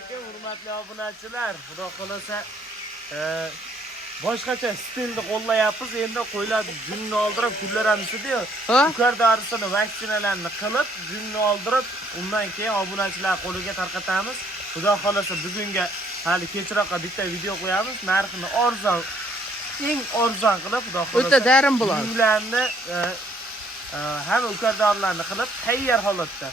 alaykum, hurmatli obunachilar. Xudo xolasa boshqacha stilni qo'llayapmiz. Endi qo'ylarni junni oldirib, kunlaramiz diyor. Ukar dorisini, vaksinalarni qilib, junni oldirib, undan keyin obunachilar qo'liga tarqatamiz. Xudo xolasa bugunga hali kechroqqa bitta video qo'yamiz. Narxini arzon, eng arzon qilib, xudo xolasa. O'ta darin bo'ladi. Junlarni hamma ukar dorilarni qilib, tayyor holatda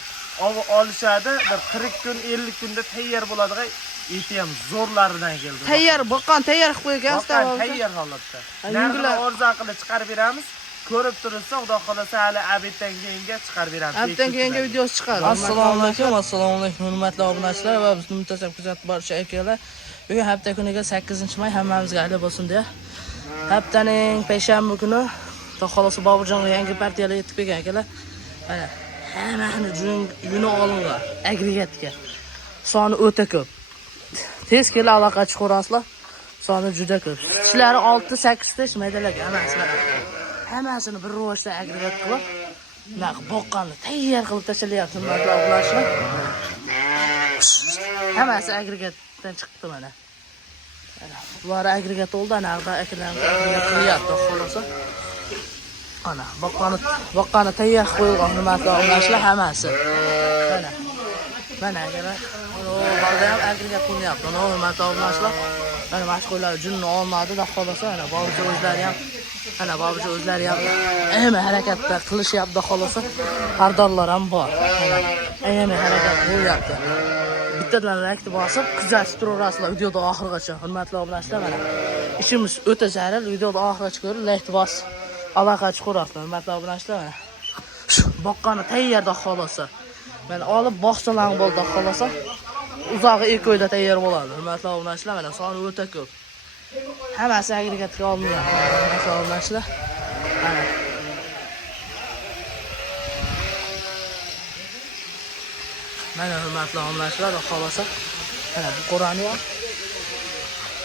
olishadi. Bir 40 kun, 50 kunda tayyor bo'ladigan ATM zo'rlaridan keldi. Tayyor boqqan, tayyor qilib qo'ygansiz-da. Tayyor holatda. Narxini arzon qilib chiqarib beramiz. Ko'rib turibsiz, xudo xolasa hali abitdan keyinga chiqarib beramiz. Abitdan keyinga videosi chiqadi. Assalomu alaykum, hurmatli obunachilar va bizni muntazam kuzatib boruvchi akalar. Bugun hafta kuniga 8-may hammamizga ayli bo'lsin deya. Haftaning payshanba kuni xudo xolasa Boburjonga yangi partiyalar yetib kelgan akalar. Mana hammani yuni olingan agregatga. Soni o'ta ko'p. Tez kelib aloqa chiqarasizlar. Soni juda ko'p. Shularni 6-8 ta maydalarga hammasini bir ro'shda agregat qilib, naq boqqanni tayyor qilib tashlalyapti obunachilar. Hammasi agregatdan chiqdi mana. Bular agregat oldi, anaqda akalarimiz agregat qilyapti xolos. Ana, boqqani tayyor qo'yilgan hurmatli obunachilar hammasi. Mana akalar. Ba'zida ham agregat qilyapti. Hurmatli obunachilar. Mana mashg'ullar junni olmadi da xolos. Ana ba'zi o'zlari ham hamma harakatda qilishyapti xolos. Xaridorlar ham bor. Hamma harakat qilyapti. Bittadan like bosib, kuzatib turasizlar videoda oxirigacha. Hurmatli obunachilar, mana ishimiz o'ta zarur. Videoda oxirigacha ko'rib, like bosib, aloqa chiqarasizlar. Hurmatli obunachilar, mana boqqani tayyorda xolosa. Mana olib boqsalang bo'ldi xolosa. Uzog'i 2 oyda tayyor bo'ladi. Hurmatli obunachilar, mana soni o'ta ko'p. Hammasi agregatga olingan. Hurmatli obunachilar, mana mana hurmatli obunachilar, xolosa mana bu Qur'onni ham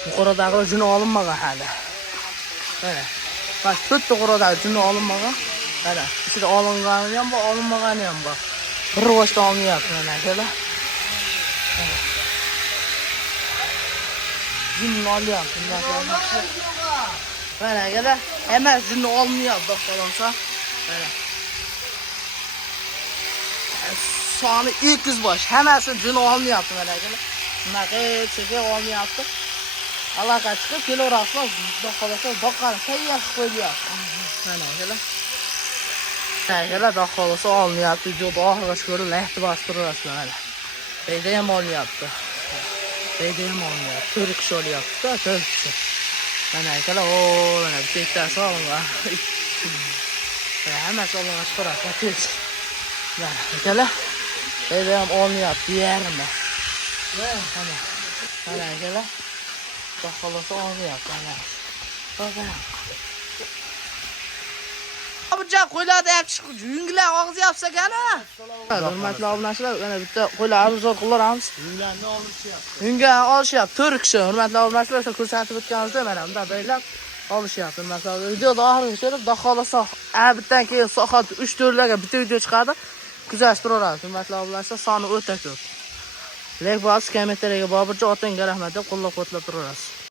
Buxorodagi juni olinmagan hali. Mana bak 4 ta Buxorodagi juni olinmagan. Mana ichida olingani ham bor, olinmagani ham bor. Bir ro'shda olmayapti mana akalar. Junni olyapti mana akalar. Hamma junni olmayapti xolosa. Mana soni 200 bosh. Hammasini juni olmayapti mana akalar. Bunaqa cheka olmayapti. Aloqa chiqib kelaverasizlar. Xudo xolasa boqqani tayyor qilib qo'ylyapti. Mana akalar. Akalar xudo xolasa olmayapti. Videoda oxirigacha ko'rib, like bosib turasizlar mana. Beyda ham olyapti. 4 kishi olyapti, 4 kishi. Mana akalar, mana bittasi olingan. Hammasi olingan chiqaradi. Mana akalar. Beyda ham olmayapti, yarmi. Mana akalar. Xudo xolasa olmayapti mana. Abuja qo'ylarda yaxshi yunglar og'iz yapsagana. Hurmatli obunachilar, mana bitta qo'ylar arzon qilamiz. Yunglarni olishyapti. Yunglar olishyapti 4 kishi. Hurmatli obunachilar, ko'rsatib o'tganimizda mana bunday baylab olishyapti. Masalan, videoda oxiriga kelib, xudo xolasa abitdan keyin soat 3-4 larga bitta video chiqadi. Kuzatib turasiz. Hurmatli obunachilar, soni o'ta ko'p. Like bosib, kommentariyaga Boburjon otangga rahmat deb qo'llab-quvvatlab turasiz.